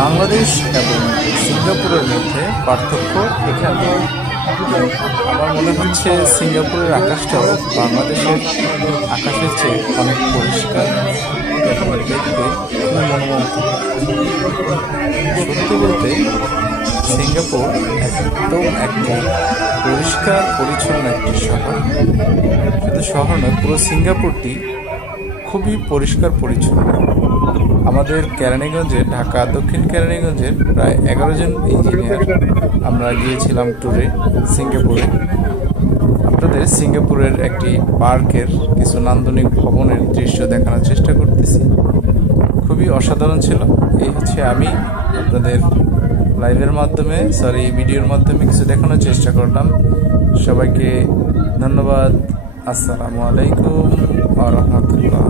বাংলাদেশ এবং সিঙ্গাপুরের মধ্যে পার্থক্য এখানে আমার মনে হচ্ছে সিঙ্গাপুরের আকাশটাও বাংলাদেশের আকাশের চেয়ে অনেক পরিষ্কার এবং দেখতে খুবই মনোমুগ্ধকর। সত্যি বলতে সিঙ্গাপুর একদম একটি পরিষ্কার পরিচ্ছন্ন একটি শহর। শুধু শহর নয়, পুরো সিঙ্গাপুরটি খুবই পরিষ্কার পরিচ্ছন্ন। আমাদের কেরানীগঞ্জে, ঢাকা দক্ষিণ কেরানীগঞ্জের প্রায় 11 জন ইঞ্জিনিয়ার আমরা গিয়েছিলাম ট্যুরে সিঙ্গাপুরে। আপনাদের সিঙ্গাপুরের একটি পার্কের কিছু নান্দনিক ভবনের দৃশ্য দেখানোর চেষ্টা করতেছি। খুবই অসাধারণ ছিল। এই হচ্ছে আমি আপনাদের লাইভের মাধ্যমে, ভিডিওর মাধ্যমে কিছু দেখানোর চেষ্টা করলাম। সবাইকে ধন্যবাদ। আসসালামু আলাইকুম ওয়া রাহমাতুল্লাহ।